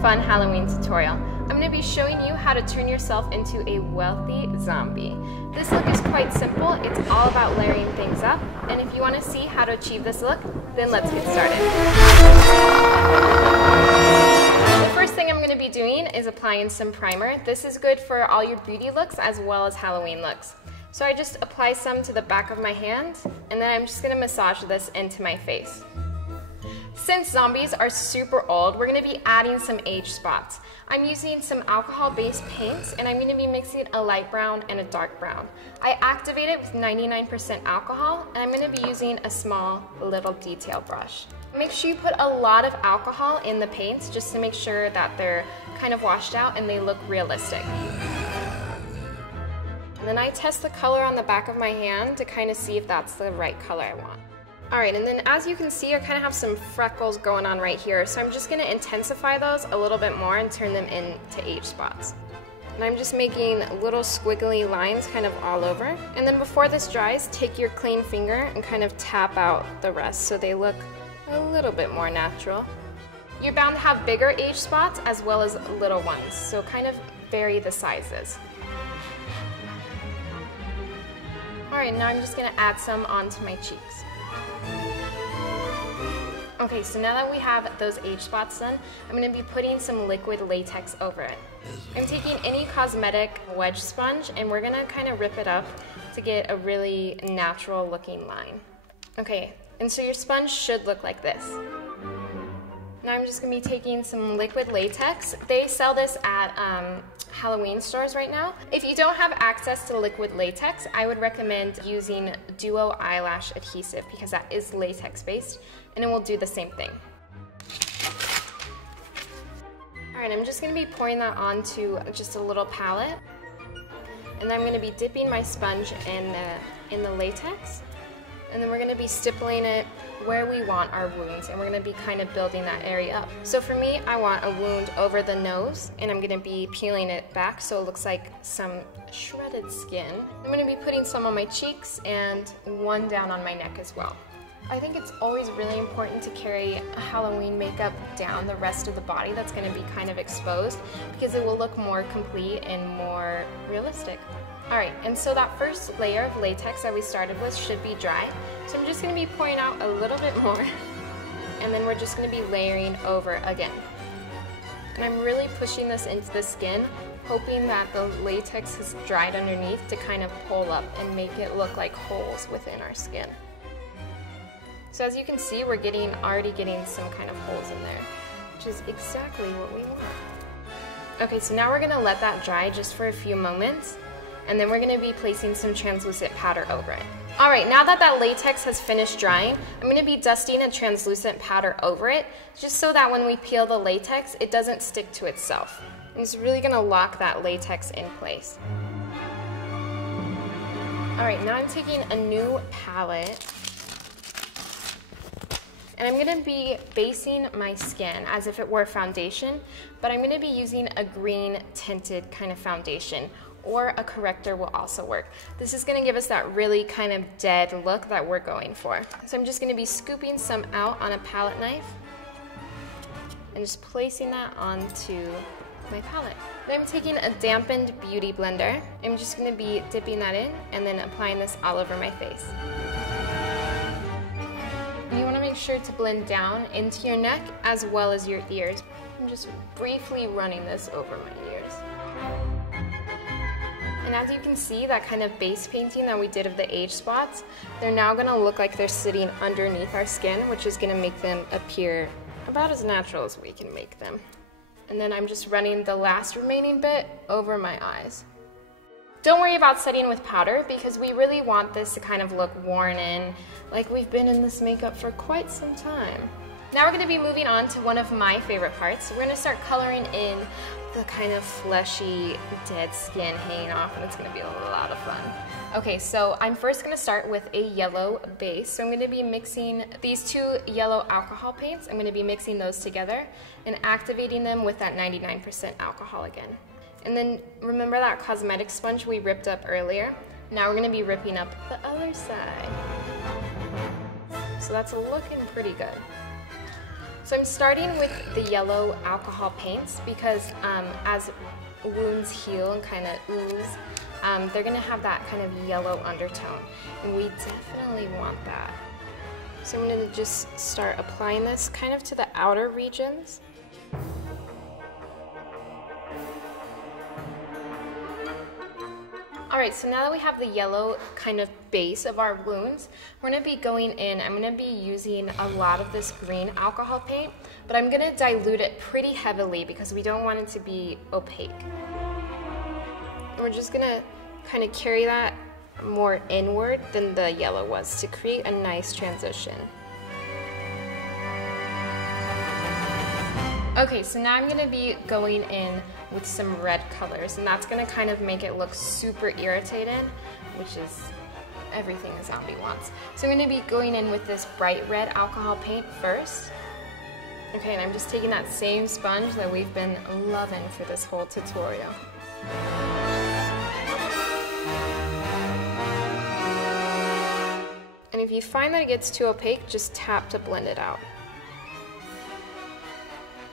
fun Halloween tutorial. I'm going to be showing you how to turn yourself into a wealthy zombie. This look is quite simple. It's all about layering things up. And if you want to see how to achieve this look, then let's get started. The first thing I'm going to be doing is applying some primer. This is good for all your beauty looks as well as Halloween looks. So I just apply some to the back of my hand, and then I'm just going to massage this into my face. Since zombies are super old, we're going to be adding some age spots. I'm using some alcohol-based paints, and I'm going to be mixing a light brown and a dark brown. I activate it with 99% alcohol, and I'm going to be using a small little detail brush. Make sure you put a lot of alcohol in the paints just to make sure that they're kind of washed out and they look realistic. And then I test the color on the back of my hand to kind of see if that's the right color I want. Alright, and then as you can see, I kind of have some freckles going on right here, so I'm just going to intensify those a little bit more and turn them into age spots. And I'm just making little squiggly lines kind of all over. And then before this dries, take your clean finger and kind of tap out the rest so they look a little bit more natural. You're bound to have bigger age spots as well as little ones, so kind of vary the sizes. Alright, now I'm just going to add some onto my cheeks. Okay, so now that we have those age spots done, I'm going to be putting some liquid latex over it. I'm taking any cosmetic wedge sponge and we're going to kind of rip it up to get a really natural looking line. Okay, and so your sponge should look like this. Now I'm just going to be taking some liquid latex. They sell this at Halloween stores right now. If you don't have access to liquid latex, I would recommend using Duo eyelash adhesive because that is latex based and it will do the same thing. Alright, I'm just going to be pouring that onto just a little palette, and then I'm going to be dipping my sponge in the latex, and then we're going to be stippling it where we want our wounds, and we're going to be kind of building that area up. So for me, I want a wound over the nose, and I'm going to be peeling it back so it looks like some shredded skin. I'm going to be putting some on my cheeks and one down on my neck as well. I think it's always really important to carry a Halloween makeup down the rest of the body that's going to be kind of exposed because it will look more complete and more realistic. Alright, and so that first layer of latex that we started with should be dry. So I'm just going to be pouring out a little bit more, and then we're just going to be layering over again. And I'm really pushing this into the skin, hoping that the latex has dried underneath to kind of pull up and make it look like holes within our skin. So as you can see, we're already getting some kind of holes in there, which is exactly what we want. Okay, so now we're going to let that dry just for a few moments, and then we're going to be placing some translucent powder over it. Alright, now that latex has finished drying, I'm going to be dusting a translucent powder over it, just so that when we peel the latex, it doesn't stick to itself. And it's really going to lock that latex in place. Alright, now I'm taking a new palette, and I'm going to be basing my skin as if it were foundation, but I'm going to be using a green tinted kind of foundation, or a corrector will also work. This is going to give us that really kind of dead look that we're going for. So I'm just going to be scooping some out on a palette knife and just placing that onto my palette. Then I'm taking a dampened beauty blender. I'm just going to be dipping that in and then applying this all over my face. You want to make sure to blend down into your neck as well as your ears. I'm just briefly running this over my ears. And as you can see, that kind of base painting that we did of the age spots, they're now going to look like they're sitting underneath our skin, which is going to make them appear about as natural as we can make them. And then I'm just running the last remaining bit over my eyes. Don't worry about setting with powder because we really want this to kind of look worn in, like we've been in this makeup for quite some time. Now we're going to be moving on to one of my favorite parts. We're going to start coloring in the kind of fleshy, dead skin hanging off, and it's going to be a lot of fun. Okay, so I'm first going to start with a yellow base. So I'm going to be mixing these two yellow alcohol paints. I'm going to be mixing those together and activating them with that 99% alcohol again. And then remember that cosmetic sponge we ripped up earlier? Now we're going to be ripping up the other side. So that's looking pretty good. So I'm starting with the yellow alcohol paints because as wounds heal and kind of ooze, they're gonna have that kind of yellow undertone, and we definitely want that. So I'm gonna just start applying this kind of to the outer regions. Alright, so now that we have the yellow kind of base of our wounds, we're going to be going in, I'm going to be using a lot of this green alcohol paint, but I'm going to dilute it pretty heavily because we don't want it to be opaque. And we're just going to kind of carry that more inward than the yellow was to create a nice transition. Okay, so now I'm going to be going in with some red colors, and that's going to kind of make it look super irritated, which is everything a zombie wants. So I'm going to be going in with this bright red alcohol paint first. Okay, and I'm just taking that same sponge that we've been loving for this whole tutorial. And if you find that it gets too opaque, just tap to blend it out.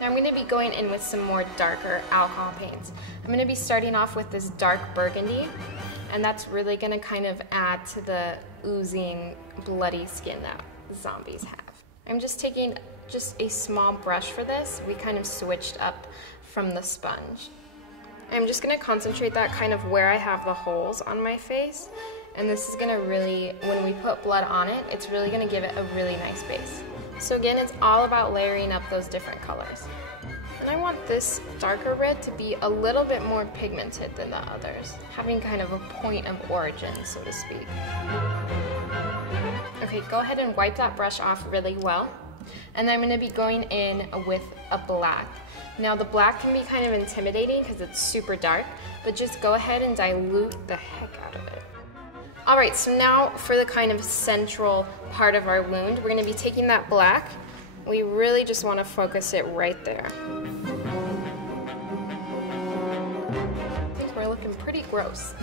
Now I'm going to be going in with some more darker alcohol paints. I'm going to be starting off with this dark burgundy, and that's really going to kind of add to the oozing, bloody skin that zombies have. I'm just taking just a small brush for this. We kind of switched up from the sponge. I'm just going to concentrate that kind of where I have the holes on my face, and this is going to really, when we put blood on it, it's really going to give it a really nice base. So again, it's all about layering up those different colors. And I want this darker red to be a little bit more pigmented than the others, having kind of a point of origin, so to speak. Okay, go ahead and wipe that brush off really well. And then I'm going to be going in with a black. Now the black can be kind of intimidating because it's super dark, but just go ahead and dilute the heck out of it. Alright, so now for the kind of central part of our wound, we're going to be taking that black. We really just want to focus it right there. I think we're looking pretty gross.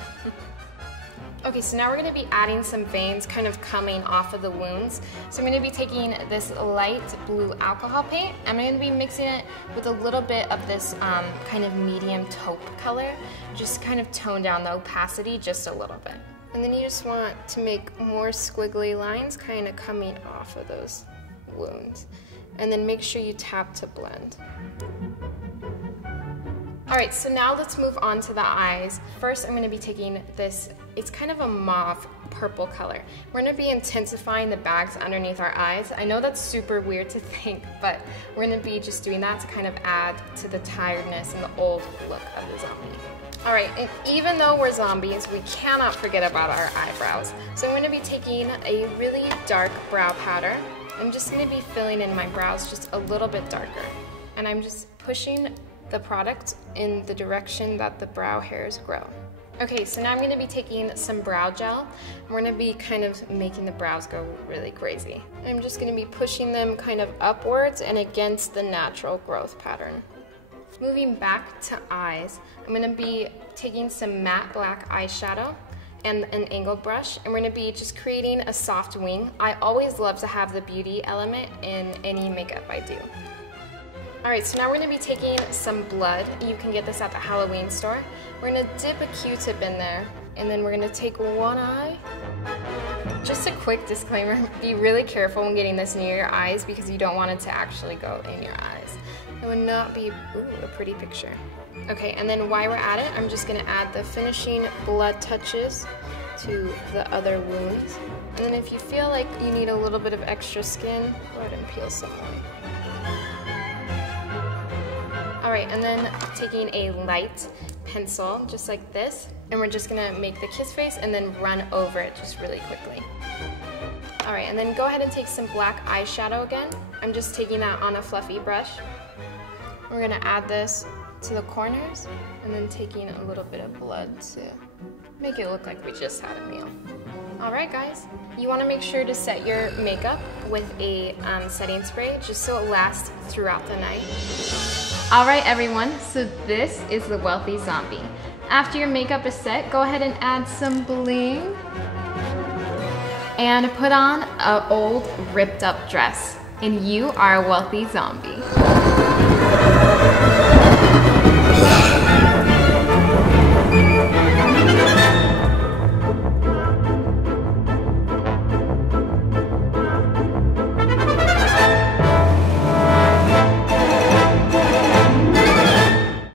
Okay, so now we're going to be adding some veins kind of coming off of the wounds. So I'm going to be taking this light blue alcohol paint. I'm going to be mixing it with a little bit of this kind of medium taupe color, just kind of tone down the opacity just a little bit. And then you just want to make more squiggly lines kind of coming off of those wounds. And then make sure you tap to blend. Alright, so now let's move on to the eyes. First, I'm going to be taking this, it's kind of a mauve purple color. We're going to be intensifying the bags underneath our eyes. I know that's super weird to think, but we're going to be just doing that to kind of add to the tiredness and the old look of the zombie. Alright, and even though we're zombies, we cannot forget about our eyebrows. So I'm going to be taking a really dark brow powder. I'm just going to be filling in my brows just a little bit darker. And I'm just pushing the product in the direction that the brow hairs grow. Okay, so now I'm going to be taking some brow gel. We're going to be kind of making the brows go really crazy. I'm just going to be pushing them kind of upwards and against the natural growth pattern. Moving back to eyes, I'm going to be taking some matte black eyeshadow and an angled brush, and we're going to be just creating a soft wing. I always love to have the beauty element in any makeup I do. Alright, so now we're going to be taking some blood. You can get this at the Halloween store. We're going to dip a Q-tip in there, and then we're going to take one eye. Just a quick disclaimer, be really careful when getting this near your eyes because you don't want it to actually go in your eyes. It would not be a pretty picture. Okay, and then while we're at it, I'm just going to add the finishing blood touches to the other wounds. And then if you feel like you need a little bit of extra skin, go ahead and peel some away. Alright, and then taking a light pencil, just like this, and we're just going to make the kiss face and then run over it just really quickly. Alright, and then go ahead and take some black eyeshadow again. I'm just taking that on a fluffy brush. We're going to add this to the corners, and then taking a little bit of blood to make it look like we just had a meal. Alright guys, you want to make sure to set your makeup with a setting spray just so it lasts throughout the night. Alright everyone, so this is the wealthy zombie. After your makeup is set, go ahead and add some bling and put on an old ripped up dress. and you are a wealthy zombie.